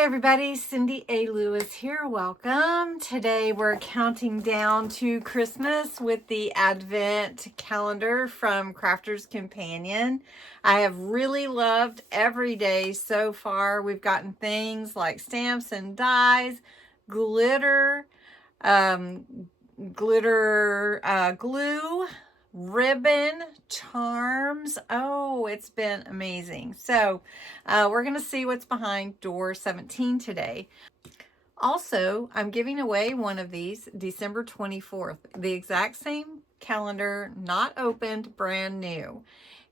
Hey everybody, Cindy A. Lewis here. Welcome. Today we're counting down to Christmas with the Advent calendar from Crafter's Companion. I have really loved every day so far. We've gotten things like stamps and dies, glitter, glue, ribbon, charms. Oh, it's been amazing. So we're going to see what's behind door 17 today. Also, I'm giving away one of these December 24th, the exact same calendar, not opened, brand new.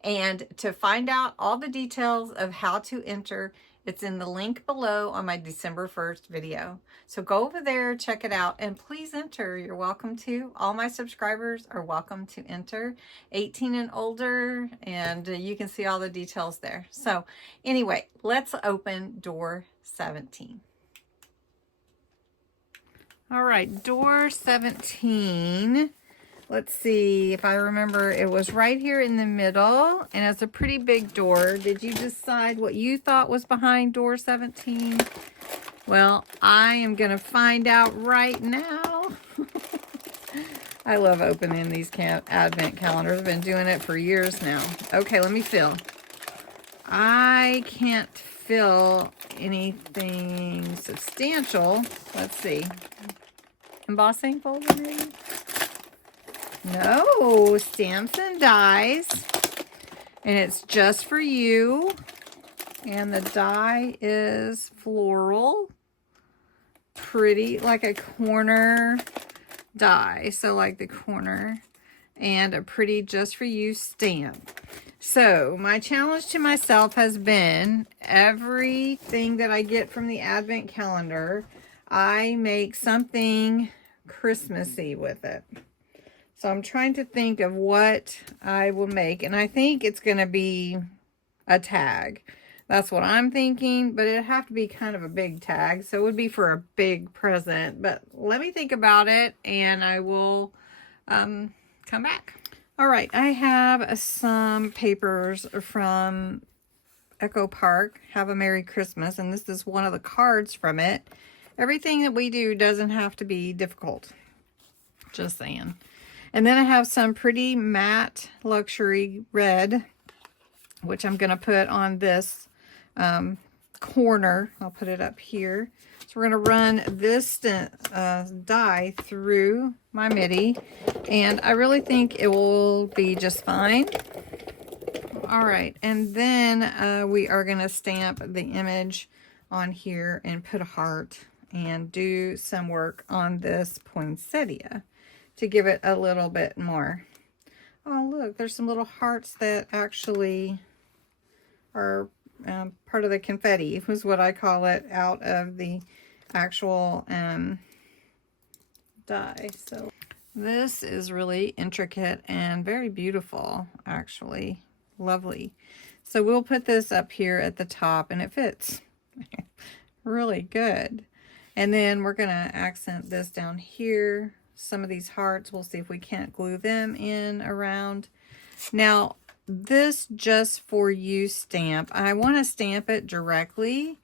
And to find out all the details of how to enter, it's in the link below on my December 1st video. So go over there, check it out, and please enter. You're welcome to. All my subscribers are welcome to enter, 18 and older, and you can see all the details there. So anyway, let's open door 17. All right, door 17. Let's see if I remember. It was right here in the middle, and it's a pretty big door. Did you decide what you thought was behind door 17? Well, I am going to find out right now. I love opening these Advent calendars. I've been doing it for years now. Okay, let me feel. I can't feel anything substantial. Let's see. Embossing folder maybe? No, stamps and dies. And it's just for you. And the die is floral. Pretty, like a corner die. So like the corner. And a pretty just for you stamp. So my challenge to myself has been everything that I get from the Advent calendar, I make something Christmassy with it. So I'm trying to think of what I will make. And I think it's going to be a tag. That's what I'm thinking. But it'd have to be kind of a big tag. So it would be for a big present. But let me think about it. And I will come back. All right. I have some papers from Echo Park. Have a Merry Christmas. And this is one of the cards from it. Everything that we do doesn't have to be difficult. Just saying. And then I have some pretty matte luxury red, which I'm going to put on this corner. I'll put it up here. So we're going to run this die through my MIDI, and I really think it will be just fine. All right, and then we are going to stamp the image on here and put a heart and do some work on this poinsettia to give it a little bit more. Oh, look, there's some little hearts that actually are part of the confetti, was what I call it, out of the actual die. So this is really intricate and very beautiful, actually. Lovely. So we'll put this up here at the top, and it fits really good. And then we're going to accent this down here. Some of these hearts, we'll see if we can't glue them in around. Now, this just for you stamp, I want to stamp it directly,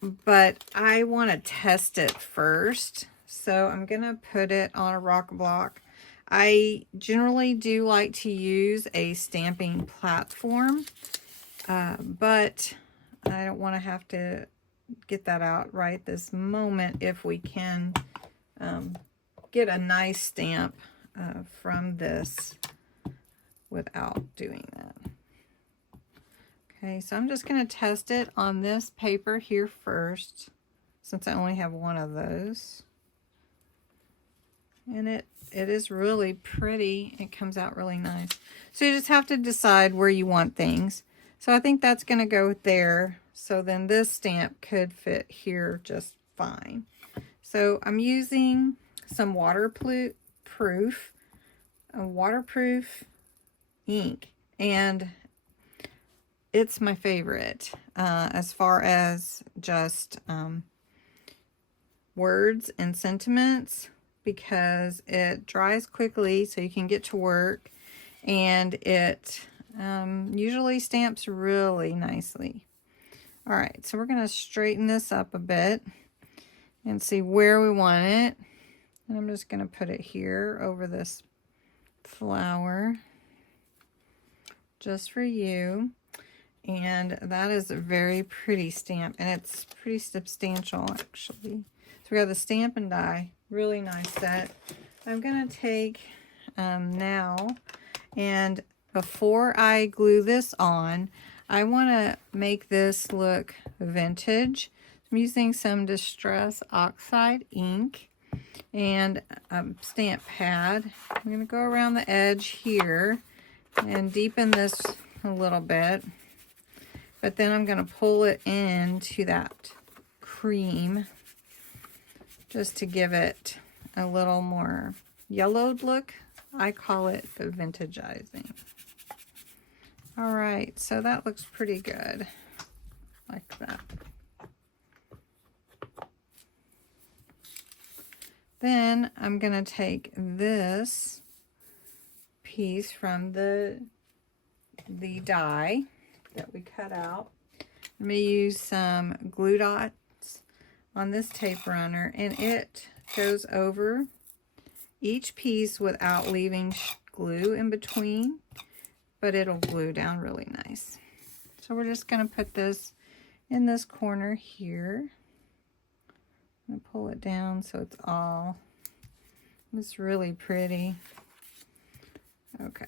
but I want to test it first. So I'm going to put it on a rock block. I generally do like to use a stamping platform, but I don't want to have to get that out right this moment if we can get a nice stamp from this without doing that. Okay, so I'm just going to test it on this paper here first, since I only have one of those. And it is really pretty. It comes out really nice. So you just have to decide where you want things. So I think that's going to go there. So then this stamp could fit here just fine. So I'm using some waterproof ink, and it's my favorite as far as just words and sentiments, because it dries quickly so you can get to work, and it usually stamps really nicely. All right, so we're going to straighten this up a bit and see where we want it. And I'm just going to put it here over this flower just for you. And that is a very pretty stamp, and it's pretty substantial actually. So we got the stamp and die, really nice set. I'm going to take now, and before I glue this on, I want to make this look vintage. I'm using some Distress Oxide ink and a stamp pad. I'm going to go around the edge here and deepen this a little bit, but then I'm going to pull it into that cream just to give it a little more yellowed look. I call it the vintageizing. All right, so that looks pretty good, like that. Then I'm going to take this piece from the die that we cut out. I'm going to use some glue dots on this tape runner, and it goes over each piece without leaving glue in between, but it'll glue down really nice. So we're just going to put this in this corner here. I'm going to pull it down so it's really pretty. Okay.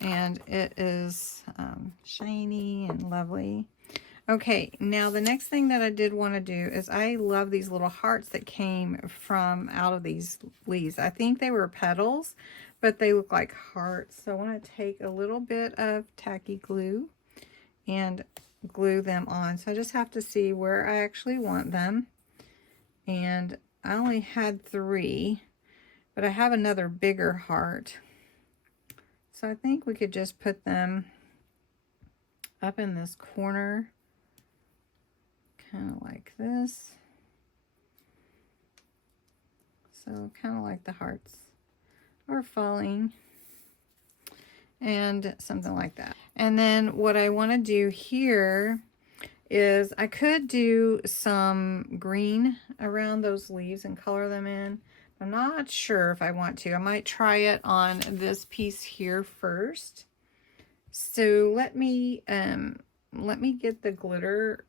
And it is shiny and lovely. Okay, now the next thing that I did want to do is I love these little hearts that came from out of these leaves. I think they were petals, but they look like hearts. So I want to take a little bit of tacky glue and glue them on. So I just have to see where I actually want them. And I only had 3, but I have another bigger heart. So I think we could just put them up in this corner, kind of like this. So kind of like the hearts are falling and something like that. And then what I want to do here is I could do some green around those leaves and color them in. I'm not sure if I want to. I might try it on this piece here first. So let me get the glitter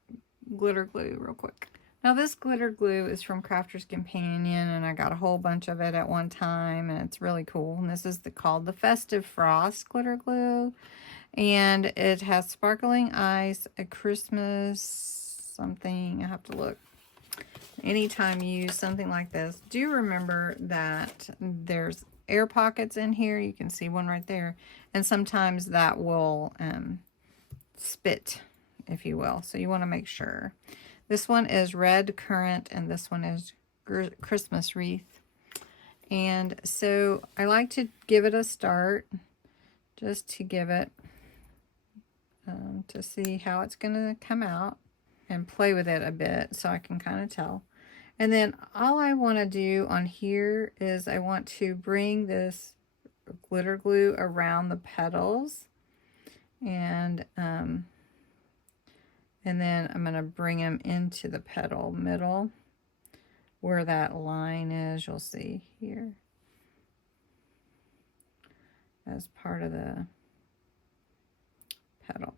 glue real quick. Now this glitter glue is from Crafter's Companion, and I got a whole bunch of it at one time, and it's really cool. And this is called the Festive Frost glitter glue, and it has sparkling eyes, a Christmas something. I have to look. Anytime you use something like this, do remember that there's air pockets in here. You can see one right there, and sometimes that will spit, if you will. So you want to make sure. This one is Red Currant, and this one is Christmas Wreath. And so I like to give it a start, just to give it, to see how it's going to come out, and play with it a bit so I can kind of tell. And then all I want to do on here is I want to bring this glitter glue around the petals, and then I'm going to bring them into the petal middle where that line is. You'll see here as part of the petal.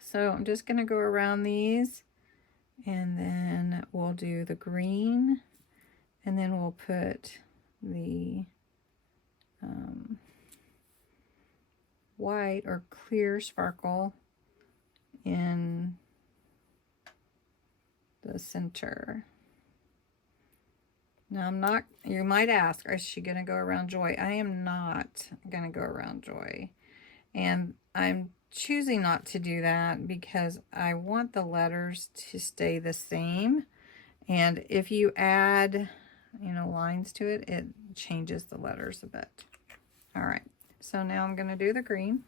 So I'm just going to go around these, and then we'll do the green, and then we'll put the white or clear sparkle in the center. Now I'm not, you might ask, is she going to go around Joy? I am not going to go around Joy. And I'm choosing not to do that because I want the letters to stay the same. And if you add, lines to it, it changes the letters a bit. All right, so now I'm going to do the green.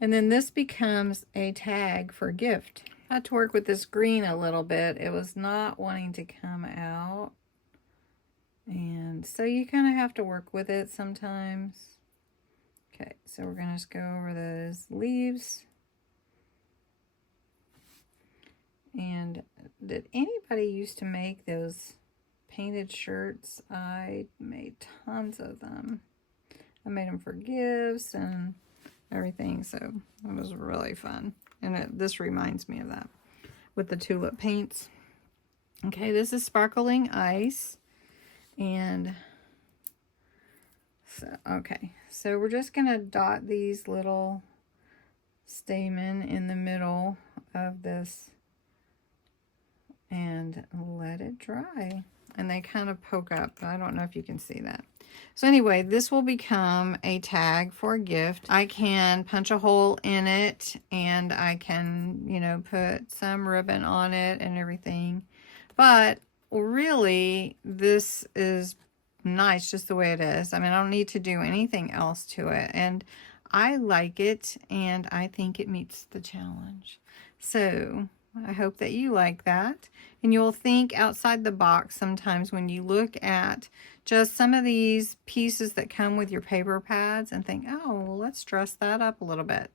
And then this becomes a tag for a gift. I had to work with this green a little bit. It was not wanting to come out. And so you kind of have to work with it sometimes. Okay, so we're gonna just go over those leaves. And did anybody used to make those painted shirts? I made tons of them. I made them for gifts and everything, so it was really fun. And this reminds me of that with the tulip paints. Okay, this is sparkling ice. And so, okay, so we're just gonna dot these little stamen in the middle of this and let it dry. And they kind of poke up, but I don't know if you can see that. So anyway, this will become a tag for a gift. I can punch a hole in it, and I can, you know, put some ribbon on it and everything. But really, this is nice just the way it is. I mean, I don't need to do anything else to it. And I like it, and I think it meets the challenge. So I hope that you like that. And you'll think outside the box sometimes when you look at just some of these pieces that come with your paper pads and think, oh, well, let's dress that up a little bit.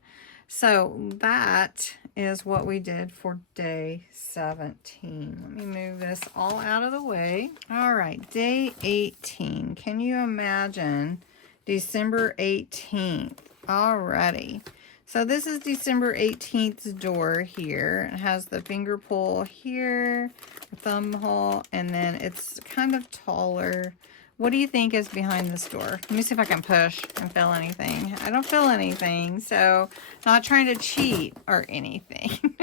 So that is what we did for day 17. Let me move this all out of the way. All right, day 18. Can you imagine December 18th? Alrighty. So this is December 18th's door here. It has the finger pull here, the thumb hole, and then it's kind of taller. What do you think is behind this door? Let me see if I can push and feel anything. I don't feel anything, so not trying to cheat or anything.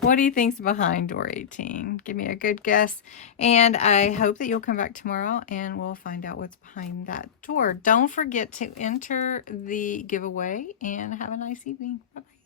What do you think's behind door 18? Give me a good guess. And I hope that you'll come back tomorrow and we'll find out what's behind that door. Don't forget to enter the giveaway and have a nice evening. Bye-bye.